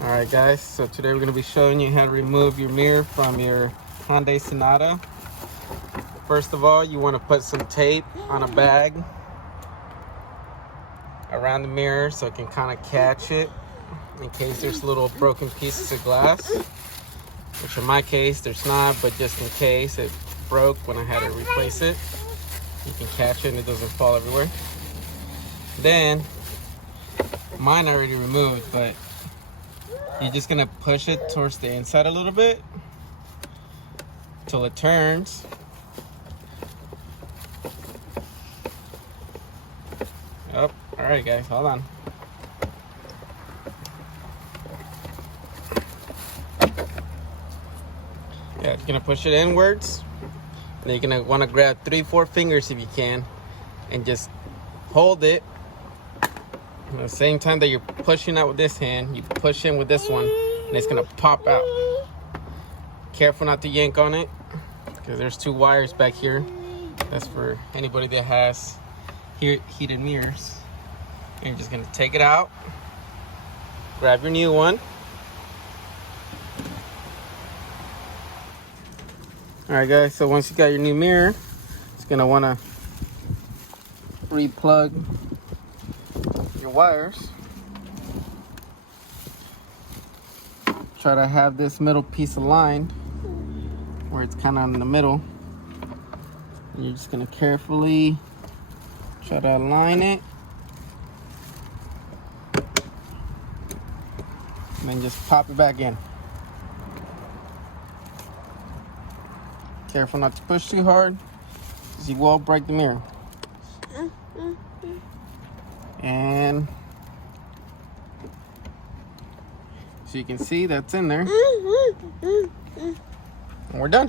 Alright guys, so today we're going to be showing you how to remove your mirror from your Hyundai Sonata. First of all, you want to put some tape on a bag around the mirror so it can kind of catch it in case there's little broken pieces of glass, which in my case there's not, but just in case it broke when I had to replace it, you can catch it and it doesn't fall everywhere. Then mine already removed, but you're just gonna push it towards the inside a little bit till it turns. Oh, all right guys, hold on. Yeah, you're gonna push it inwards. Then you're gonna wanna grab 3-4 fingers if you can and just hold it. At the same time that you're pushing out with this hand, you push in with this one and it's gonna pop out. Careful not to yank on it because there's 2 wires back here. That's for anybody that has heated mirrors. And you're just gonna take it out, grab your new one. All right guys, so once you got your new mirror, it's gonna wanna re-plug your wires. Try to have this middle piece aligned where it's kind of in the middle. And you're just gonna carefully try to align it. And then just pop it back in. Careful not to push too hard, because you will break the mirror. And so you can see that's in there. And we're done.